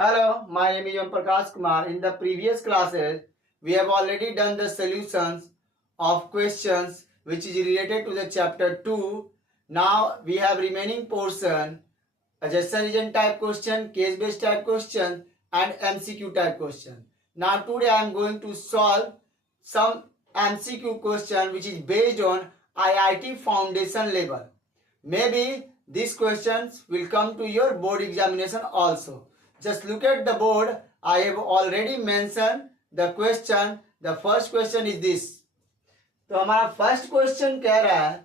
Hello, my name is Om Prakash Kumar. In the previous classes, we have already done the solutions of questions which is related to the chapter 2. Now we have remaining portion, suggestion region type question, case based type question and MCQ type question. Now today I am going to solve some MCQ question which is based on IIT foundation level. Maybe these questions will come to your board examination also. Just look at the board. I have already mentioned the question. The first question is this. तो हमारा first question कह रहा है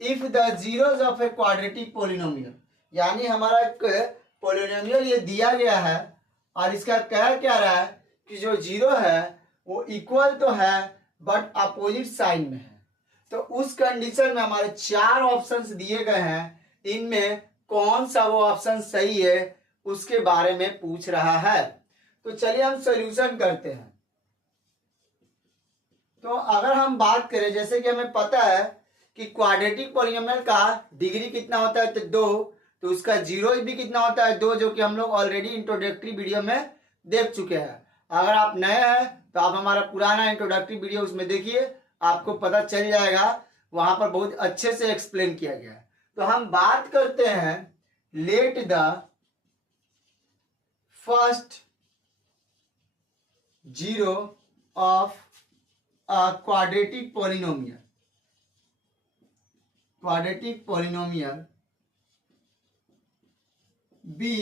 if the zeros of a quadratic polynomial, यानी हमारा एक polynomial ये दिया गया है और इसका कह क्या रहा है कि जो जीरो है वो इक्वल तो है बट अपोजिट साइन में है। तो उस कंडीशन में हमारे चार ऑप्शंस दिए गए हैं, इनमें कौन सा वो ऑप्शन सही है उसके बारे में पूछ रहा है। तो चलिए हम सॉल्यूशन करते हैं। तो अगर हम बात करें, जैसे कि हमें पता है कि क्वाड्रेटिक पॉलिनोमियल का डिग्री कितना होता है, तो 2, तो उसका जीरो भी कितना होता है, 2, जो कि हम लोग ऑलरेडी इंट्रोडक्टरी वीडियो में देख चुके हैं। अगर आप नए हैं तो आप हमारा पुराना इंट्रोडक्टरी वीडियो उसमें देखिए, आपको पता चल जाएगा, वहां पर बहुत अच्छे से एक्सप्लेन किया गया है। तो हम बात करते हैं let the first zero of quadratic polynomial be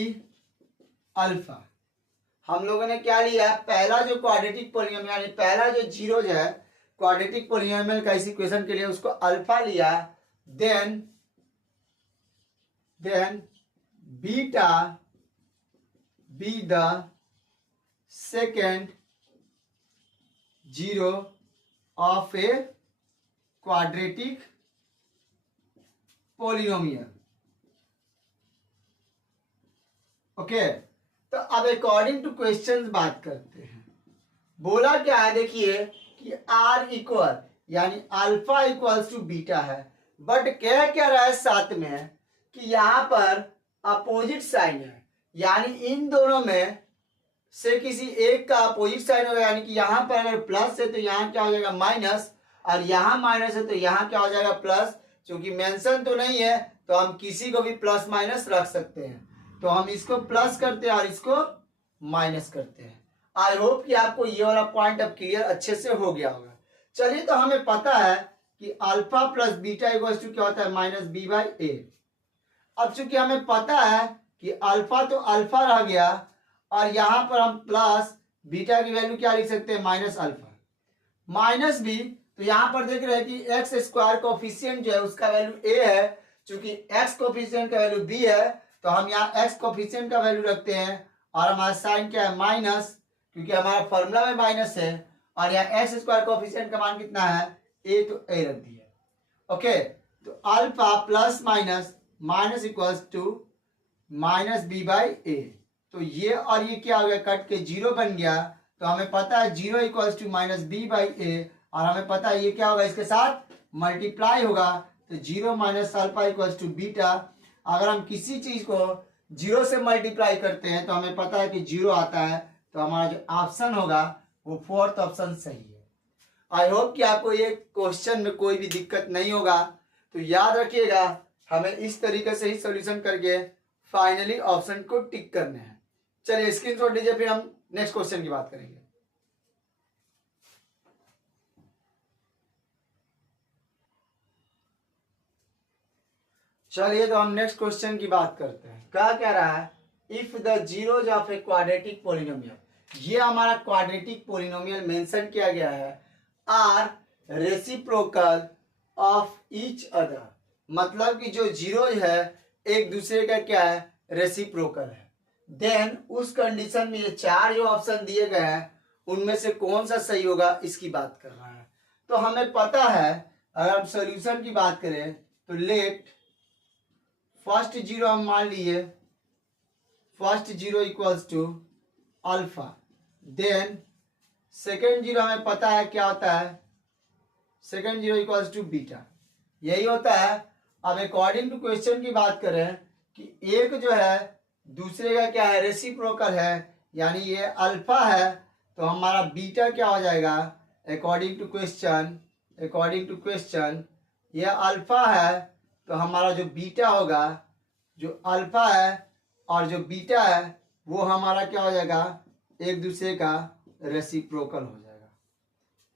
alpha. हम लोगों ने क्या लिया, पहला जो क्वाड्रेटिक पोलिनोमियल यानी पहला जो जीरो है क्वाड्रेटिक पोलिनोमियल का इस इक्वेशन के लिए उसको अल्फा लिया, then beta be the second zero of a quadratic polynomial. Okay, तो अब अकॉर्डिंग टू क्वेश्चंस बात करते हैं। बोला क्या है, देखिए कि आर इक्वल यानी अल्फा इक्वल्स टू बीटा है, बट कह क्या रहा है साथ में कि यहां पर अपोजिट साइन है, यानी इन दोनों में से किसी एक का अपोजिट साइन होगा, यानी कि यहां पर अगर प्लस है तो यहां क्या हो जाएगा माइनस, और यहां माइनस है तो यहां क्या हो जाएगा प्लस। क्योंकि मेंशन तो नहीं है तो हम किसी को भी प्लस माइनस रख सकते हैं, तो हम इसको प्लस करते हैं और इसको माइनस करते हैं। आई होप कि आपको ये वाला पॉइंट अब क्लियर अच्छे से हो गया होगा। चलिए, तो हमें पता है कि alpha plus beta equals to क्या होता है, माइनस बी बाई ए। अब चूंकि हमें पता है कि अल्फा तो अल्फा रह गया और यहां पर हम प्लस बीटा की वैल्यू क्या लिख सकते हैं, माइनस अल्फा माइनस बी। तो यहां पर देख रहे हैं कि एक्स स्क्वायर कोफिशिएंट जो है उसका वैल्यू ए है, चूंकि एक्स कोफिशिएंट का वैल्यू बी है तो हम यहाँ एक्स कोफिशिएंट का वैल्यू रखते हैं और हमारा साइन क्या है माइनस, क्योंकि हमारा फॉर्मूला में माइनस है, और यहाँ एक्स स्क्वायर कोफिशिएंट का मान कितना है ए, तो ए रख दिया। ओके, तो alpha plus minus minus equals to minus B by A. तो ये और ये क्या हो गया, कट के जीरो बन गया। तो हमें पता है zero equals to minus B by A, और हमें पता है ये क्या होगा, इसके साथ मल्टीप्लाई होगा, तो zero minus alpha equals to beta. अगर हम किसी चीज को जीरो से मल्टीप्लाई करते हैं तो हमें पता है कि जीरो आता है, तो हमारा जो ऑप्शन होगा वो फोर्थ ऑप्शन सही है। आई होप कि आपको ये क्वेश्चन में कोई भी दिक्कत नहीं होगा। तो याद रखिएगा, हमें इस तरीके से ही सॉल्यूशन करके फाइनली ऑप्शन को टिक करने हैं। चलिए स्क्रीनशॉट लीजिए, फिर हम नेक्स्ट क्वेश्चन की बात करेंगे। चलिए, तो हम नेक्स्ट क्वेश्चन की बात करते हैं। क्या कह रहा है, if the zeros of a quadratic polynomial, ये हमारा क्वाड्रेटिक पोलिनोमियल मेंशन किया गया है, are reciprocal of each other, मतलब कि जो जीरोज है एक दूसरे का क्या है, रेसिप्रोकल है। देन उस कंडीशन में ये चार जो ऑप्शन दिए गए हैं उनमें से कौन सा सही होगा इसकी बात कर रहा है। तो हमें पता है, अगर हम सॉल्यूशन की बात करें तो लेट फर्स्ट जीरो हम मान लिए first zero equals to alpha, then second zero हमें पता है क्या होता है, second zero equals to beta, यही होता है। अब अकॉर्डिंग टू क्वेश्चन की बात करें कि एक जो है दूसरे का क्या है, रेसिप्रोकल है, यानी ये अल्फा है, तो हमारा बीटा क्या हो जाएगा, अकॉर्डिंग टू क्वेश्चन ये अल्फा है, तो हमारा जो बीटा होगा, जो अल्फा है और जो बीटा है वो हमारा क्या हो जाएगा, एक दूसरे का रेसिप्रोकल हो जाएगा,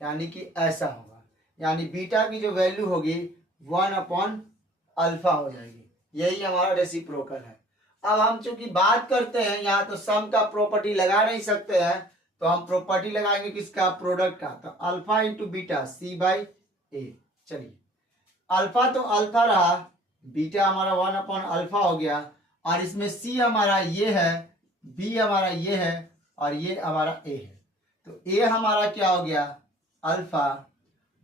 यानी कि ऐसा होगा, यानी बीटा की जो वैल्यू होगी 1/अल्फा हो जाएगी, यही हमारा रेसिप्रोकल है। अब हम चूंकि बात करते हैं यहाँ, तो सम का प्रॉपर्टी लगा नहीं सकते हैं, तो हम प्रॉपर्टी लगाएंगे किसका, प्रोडक्ट का, तो अल्फा इंटू बीटा C/A। चलिए अल्फा तो अल्फा रहा, बीटा हमारा 1/अल्फा हो गया, और इसमें C हमारा ये है, B हमारा ये है, और ये हमारा A है, तो A हमारा क्या हो गया, अल्फा,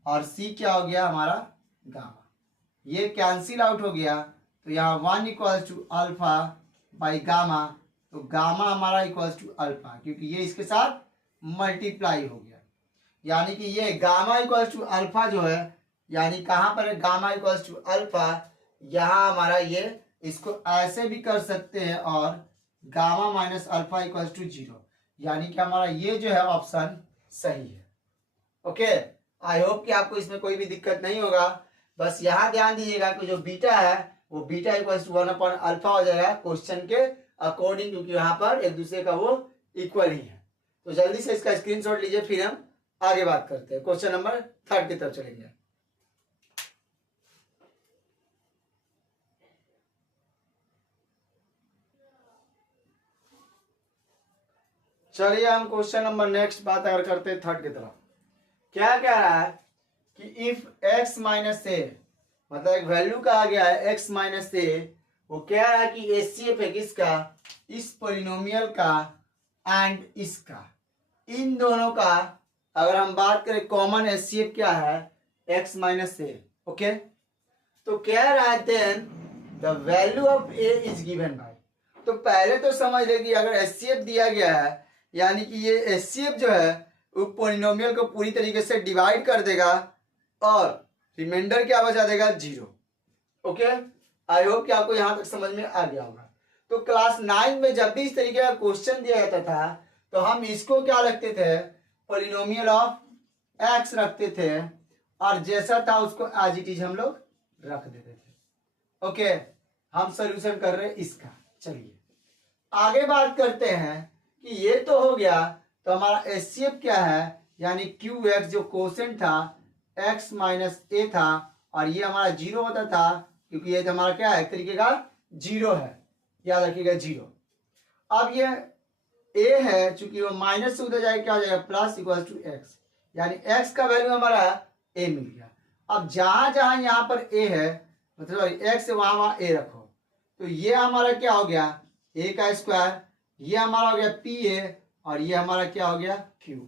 और C क्या हो गया हमारा, गामा। ये कैंसिल आउट हो गया, तो यहाँ 1=अल्फा बाई गामा, तो गामा हमारा =अल्फा, क्योंकि ये इसके साथ मल्टीप्लाई हो गया, यानी कि ये गामा =अल्फा जो है, यानी कहाँ पर है, गामा =अल्फा, यहाँ हमारा ये, इसको ऐसे भी कर सकते हैं, और गामा माइनस अल्फा =0, यानी कि हमारा ये जो है ऑप्शन सही है। ओके, आई होप कि आपको इसमें कोई भी दिक्कत नहीं होगा। बस यहाँ ध्यान दीजिएगा कि जो बीटा है वो बीटा =1/अल्फा हो जाएगा क्वेश्चन के अकॉर्डिंग, क्योंकि यहाँ पर एक दूसरे का वो इक्वल ही है। तो जल्दी से इसका स्क्रीनशॉट लीजिए, फिर हम आगे बात करते हैं, क्वेश्चन नंबर 3 की तरफ चलेंगे। चलिए हम क्वेश्चन नंबर नेक्स्ट बात अगर करते हैं 3 की तरफ। क्या कह रहा है कि इफ x माइनस ए, मतलब एक वैल्यू कहा गया है x माइनस ए, वो कह रहा है कि एचसीएफ है किसका, इस पोलिनोमियल का एंड इसका, इन दोनों का अगर हम बात करें कॉमन एचसीएफ क्या है, x माइनस ए। ओके, तो कह रहा है then the value of a is given by, तो पहले तो समझ ले कि अगर एचसीएफ दिया गया है, यानी कि ये एचसीएफ जो है वो पोलिनोमियल को पूरी तरीके से डिवाइड कर देगा और रिमाइंडर क्या बचा देगा, 0। ओके, आई होप कि आपको यहां तक समझ में आ गया होगा। तो क्लास 9 में जब भी इस तरीके का क्वेश्चन दिया जाता था, तो हम इसको क्या रखते थे, पोलिनोमियल ऑफ एक्स रखते थे, और जैसा था उसको एज इट इज हम लोग रख देते थे। ओके, हम सोल्यूशन कर रहे हैं इसका। चलिए आगे बात करते हैं कि ये तो हो गया, तो हमारा एचसीएफ क्या है, यानी क्यू एक्स जो क्वोशेंट था x माइनस ए था, और ये हमारा 0 होता था, क्योंकि ये हमारा क्या है, एक तरीके का 0 है, याद रखिएगा 0। अब ये a है, चूंकि वो माइनस से उधर जाएगा क्या हो जाएगा, प्लस =x, यानी x का वैल्यू हमारा a मिल गया। अब जहां जहां यहाँ पर a है, मतलब x से वहां a रखो, तो ये हमारा क्या हो गया, a का स्क्वायर, ये हमारा हो गया pa, और ये हमारा क्या हो गया, q।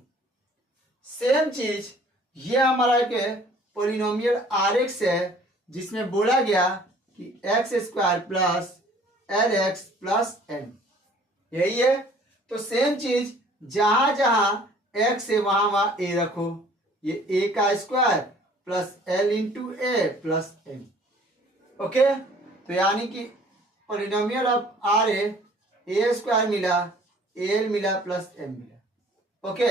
सेम चीज ये हमारा एक पोलिनोमियल rx है, जिसमें बोला गया कि x² plus lx plus n, यही है। तो सेम चीज जहां जहां x है वहां a रखो, ये a का स्क्वायर प्लस l इंटू ए प्लस n। ओके, तो यानी कि पोलिनोमियल ऑफ r a² मिला, al मिला प्लस m मिला। ओके,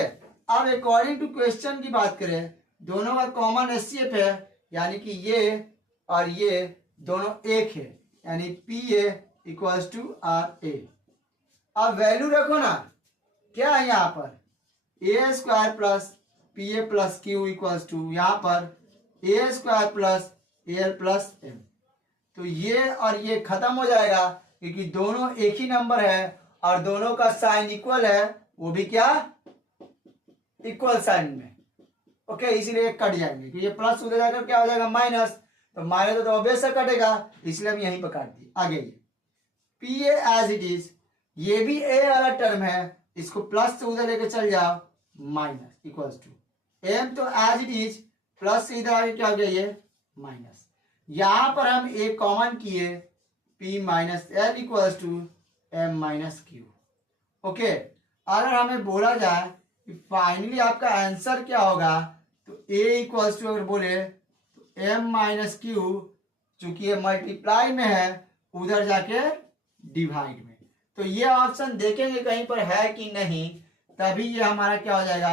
अब अकॉर्डिंग टू क्वेश्चन की बात करें, दोनों का कॉमन एचसीएफ है, यानी कि ये और ये दोनों एक है, यानी PA =RA। अब वैल्यू रखो ना, क्या है यहाँ पर, a² plus PA plus Q यहाँ पर a² plus AL plus M। तो ये और ये खत्म हो जाएगा, क्योंकि दोनों एक ही नंबर है और दोनों का साइन इक्वल है, वो भी क्या, इक्वल साइन में। ओके, इसीलिए कट जाएंगे, क्योंकि ये प्लस उधर जाकर क्या हो जाएगा, माइनस, तो माइनस तो ऑब्वियस से कटेगा, इसलिए हम यहीं पर काट दिए। आगे ये PA एज इट इज, ये भी a वाला टर्म है, इसको प्लस से उधर लेकर चल जाओ, माइनस =, m तो एज इट इज, प्लस से इधर आगे क्या हो गया, ये माइनस, यहां पर हम a कॉमन किए, p minus l m minus q। Okay, अगर हमें बोला जाए कि फाइनली आपका आंसर क्या होगा, तो a अगर बोले तो m माइनस क्यू, चूंकि ये मल्टीप्लाई में है, उधर जाके डिवाइड में, तो ये ऑप्शन देखेंगे कहीं पर है कि नहीं, तभी ये हमारा क्या हो जाएगा,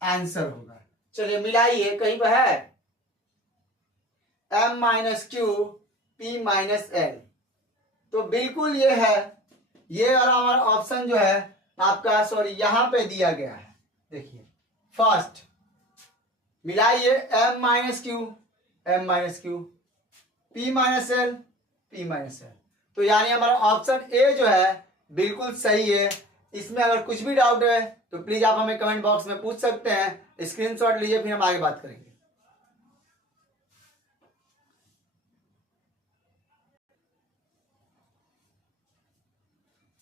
आंसर होगा। चलिए मिलाइए, कहीं पर है m minus Q p minus L, तो बिल्कुल ये है, ये वाला हमारा ऑप्शन जो है आपका, सॉरी यहाँ पे दिया गया है। देखिए फर्स्ट मिलाइए, m minus Q p minus L तो यानी हमारा ऑप्शन ए जो है बिल्कुल सही है। इसमें अगर कुछ भी डाउट है तो प्लीज आप हमें कमेंट बॉक्स में पूछ सकते हैं, स्क्रीनशॉट लीजिए, फिर हम आगे बात करेंगे।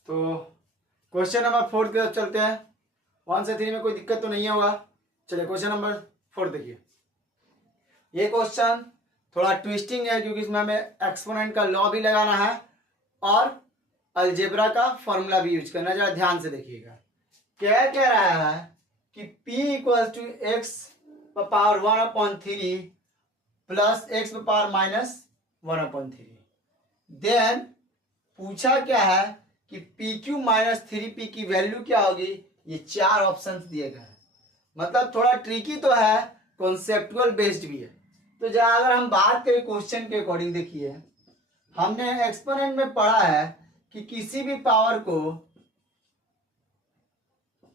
तो क्वेश्चन नंबर 4 की तरफ चलते हैं। 1 से 3 में कोई दिक्कत तो नहीं होगा। चलिए क्वेश्चन नंबर 4 देखिए। ये क्वेश्चन थोड़ा ट्विस्टिंग है क्योंकि इसमें हमें एक्सपोनेंट का लॉ भी लगाना है और अलजेब्रा का फॉर्मूला भी यूज करना है। जरा ध्यान से देखिएगा, क्या कह रहा है कि p equal to x power 1/3 plus x power minus 1/3। Then पूछा क्या है कि पी क्यू माइनस 3p की वैल्यू क्या होगी। ये 4 ऑप्शंस दिए गए हैं, मतलब थोड़ा ट्रिकी तो है, कॉन्सेप्टुअल बेस्ड भी है। तो जरा अगर हम बात करें क्वेश्चन के अकॉर्डिंग, देखिए हमने एक्सपोनेंट में पढ़ा है कि किसी भी पावर को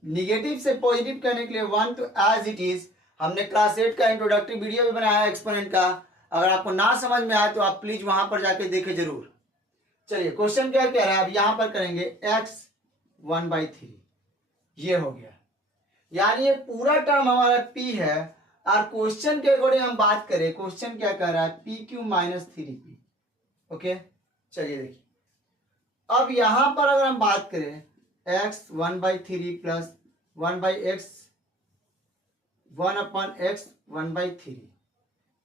निगेटिव से पॉजिटिव करने के लिए 1 तो एज इट इज, हमने क्लास 8 का इंट्रोडक्टरी वीडियो भी बनाया है एक्सपोनेंट का। अगर आपको ना समझ में आए तो आप प्लीज वहां पर जाके देखें जरूर। चलिए क्वेश्चन क्या कह रहा है, अब यहां पर करेंगे x 1/3, ये हो गया, यानी ये पूरा टर्म हमारा p है। और क्वेश्चन के अकॉर्डिंग हम बात करें, क्वेश्चन क्या कह रहा है, pq माइनस 3p। ओके चलिए देखिए, अब यहां पर अगर हम बात करें x 1/3 प्लस 1/x 1/x 1/3,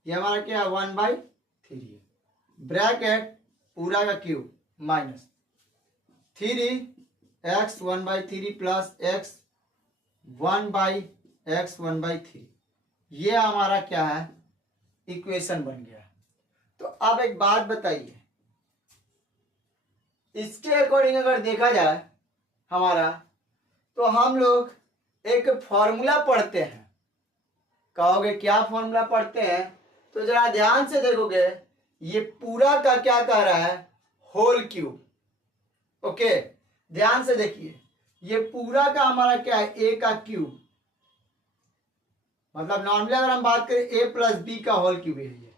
ये हमारा क्या है 1/3, ब्रैकेट पूरा का cube minus 3x 1/3 plus x 1/x 1/3, ये हमारा क्या है, इक्वेशन बन गया। तो अब एक बात बताइए, इसके अकॉर्डिंग अगर देखा जाए हमारा, तो हम लोग एक फॉर्मूला पढ़ते हैं। कहोगे क्या फॉर्मूला पढ़ते हैं, तो जरा ध्यान से देखोगे, ये पूरा का क्या कह रहा है, होल क्यूब। ओके ध्यान से देखिए, ये पूरा का हमारा क्या है, ए का क्यूब, मतलब नॉर्मली अगर हम बात करें ए प्लस बी का होल क्यूब है ये,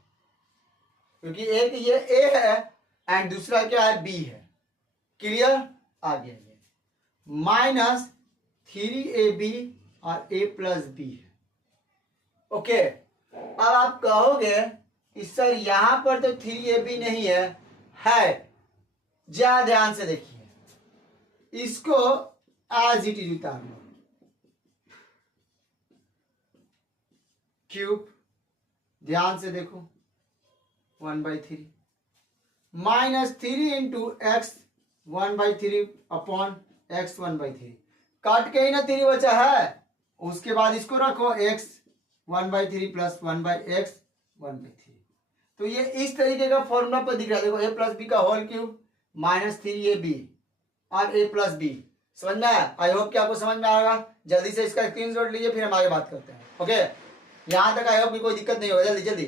क्योंकि एक ये ए है एंड दूसरा क्या है, बी है। क्लियर, आ गया ये माइनस 3ab और a प्लस बी है। ओके अब आप कहोगे कि सर यहां पर तो 3ab नहीं है। ज्यादा ध्यान से देखिए, इसको एज इट इज उतार लो, क्यूब, ध्यान से देखो 1/3 minus 3 into x 1/3 upon x 1/3, काट के ही ना 3 बचा है, उसके बाद इसको रखो x 1/3 प्लस 1/x 1/3। तो ये इस तरीके का फॉर्मूला पर दिख रहा है। देखो a प्लस बी का होल क्यूब माइनस 3ab और a प्लस बी, समझ में आया? आई होप कि आपको समझ में आएगा। जल्दी से इसका स्क्रीनशॉट लीजिए, फिर हम आगे बात करते हैं। ओके यहां तक आई होप कि कोई दिक्कत नहीं होगा। जल्दी जल्दी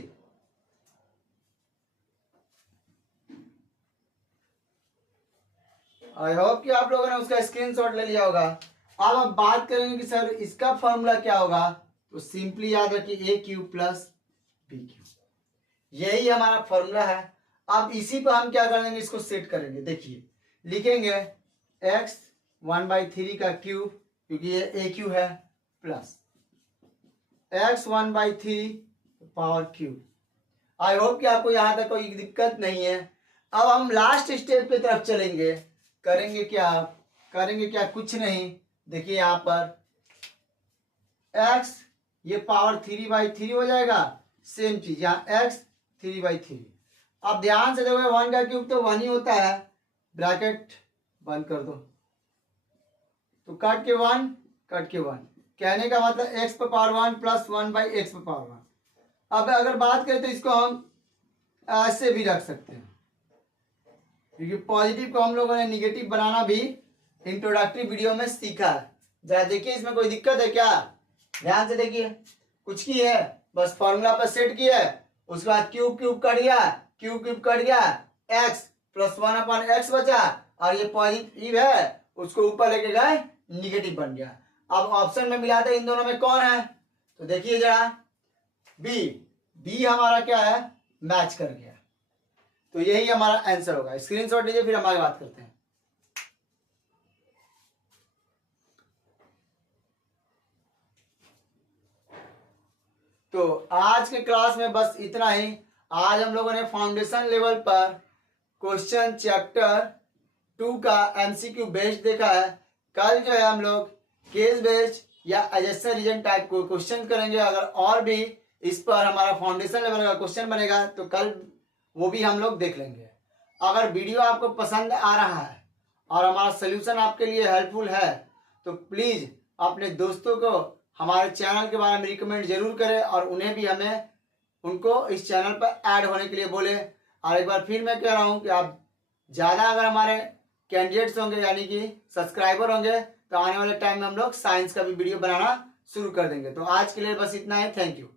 आई होप कि आप लोगों ने उसका स्क्रीनशॉट ले लिया होगा। अब हम बात करेंगे कि सर इसका फॉर्मूला क्या होगा, तो सिंपली याद रखिए ए क्यूब प्लस बी क्यूब, यही हमारा फॉर्मूला है। अब इसी पर हम क्या करेंगे, इसको सेट करेंगे। देखिए लिखेंगे x 1/3 का क्यूब, क्योंकि ये ए क्यूब है, plus x 1/3 power cube. I hope कि आपको यहां तक कोई दिक्कत नहीं है। अब हम लास्ट स्टेप पे तरफ चलेंगे। करेंगे क्या, कुछ नहीं। देखिए यहां पर x ये पावर 3/3 हो जाएगा, सेम चीज यहाँ x 3/3। अब ध्यान से देखो 1 का क्यूब तो 1 ही होता है, ब्रैकेट बंद कर दो, तो कट के 1 कहने का मतलब x पर पावर 1 प्लस 1/x पर पावर 1। अब अगर बात करें तो इसको हम ऐसे भी रख सकते हैं, क्योंकि पॉजिटिव को हम लोगों ने निगेटिव बनाना भी इंट्रोडक्टरी वीडियो में सीखा है। जरा देखिए इसमें कोई दिक्कत है क्या, ध्यान से देखिए। कुछ की है, बस फॉर्मूला पर सेट किया, उसके बाद क्यूब क्यूब कट गया, क्यूब क्यूब कट गया, x प्लस 1/x बचा, और ये पॉजिटिव है उसको ऊपर लेके गए निगेटिव बन गया। अब ऑप्शन में मिला था इन दोनों में कौन है, तो देखिए जरा बी, बी हमारा क्या है, मैच कर गया, तो यही हमारा आंसर होगा। स्क्रीनशॉट लीजिए, फिर हम आगे बात करते हैं। तो आज के क्लास में बस इतना ही। आज हम लोगों ने फाउंडेशन लेवल पर क्वेश्चन चैप्टर 2 का एमसीक्यू बेस्ड देखा है। कल जो है हम लोग केस बेस्ड या एडजस्टेड रीजन टाइप को क्वेश्चन करेंगे। अगर और भी इस पर हमारा फाउंडेशन लेवल का क्वेश्चन बनेगा तो कल वो भी हम लोग देख लेंगे। अगर वीडियो आपको पसंद आ रहा है और हमारा सोल्यूशन आपके लिए हेल्पफुल है तो प्लीज़ अपने दोस्तों को हमारे चैनल के बारे में रिकमेंड जरूर करें और उन्हें भी हमें उनको इस चैनल पर ऐड होने के लिए बोले। और एक बार फिर मैं कह रहा हूँ कि आप ज़्यादा अगर हमारे कैंडिडेट्स होंगे यानी कि सब्सक्राइबर होंगे तो आने वाले टाइम में हम लोग साइंस का भी वीडियो बनाना शुरू कर देंगे। तो आज के लिए बस इतना है, थैंक यू।